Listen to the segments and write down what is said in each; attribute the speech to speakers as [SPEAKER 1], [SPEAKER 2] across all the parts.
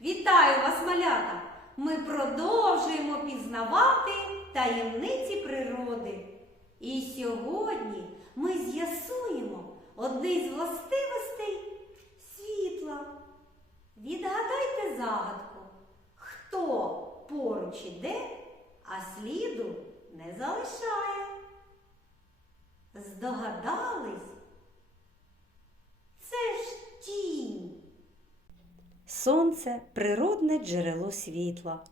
[SPEAKER 1] Вітаю вас, малята! Ми продовжуємо пізнавати таємниці природи. І сьогодні ми з'ясуємо одне з властивостей світла. Відгадайте загадку, хто поруч іде, а сліду не залишає. Здогадались?
[SPEAKER 2] Сонце природне джерело світла.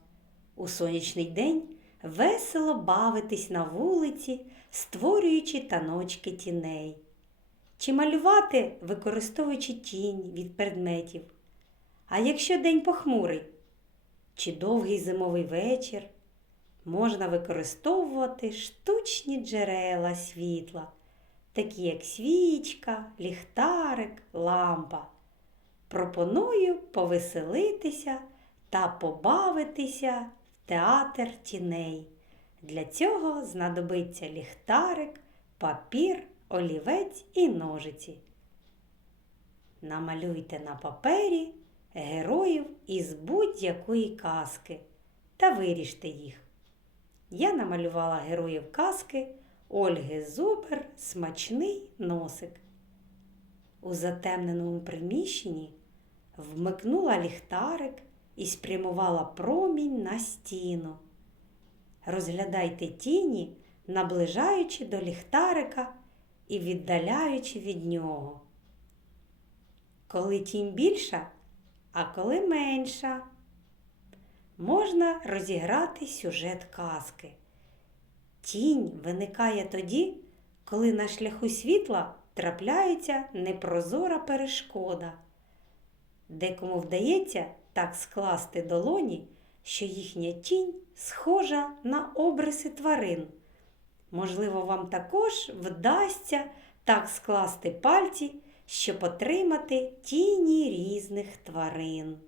[SPEAKER 2] У сонячний день весело бавитись на вулиці, створюючи таночки тіней. Чи малювати, використовуючи тінь від предметів. А якщо день похмурий, чи довгий зимовий вечір, можна використовувати штучні джерела світла, такі як свічка, ліхтарик, лампа. Пропоную повеселитися та побавитися в театр тіней. Для цього знадобиться ліхтарик, папір, олівець і ножиці. Намалюйте на папері героїв із будь-якої казки та виріжте їх. Я намалювала героїв казки Ольги Зубер Смачний носик. У затемненому приміщенні вмикнула ліхтарик і спрямувала промінь на стіну. Розглядайте тіні, наближаючи до ліхтарика і віддаляючи від нього. Коли тінь більша, а коли менша, можна розіграти сюжет казки. Тінь виникає тоді, коли на шляху світла трапляється непрозора перешкода. Декому вдається так скласти долоні, що їхня тінь схожа на обриси тварин. Можливо, вам також вдасться так скласти пальці, щоб отримати тіні різних тварин.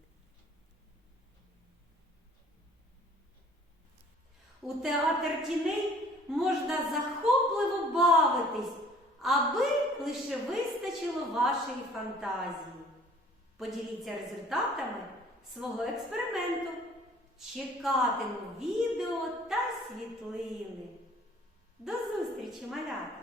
[SPEAKER 1] У театр тіней можна захопливо бавитись, аби лише вистачило вашої фантазії. Поділіться результатами свого експерименту. Чекатиму відео та світлини. До зустрічі, малята!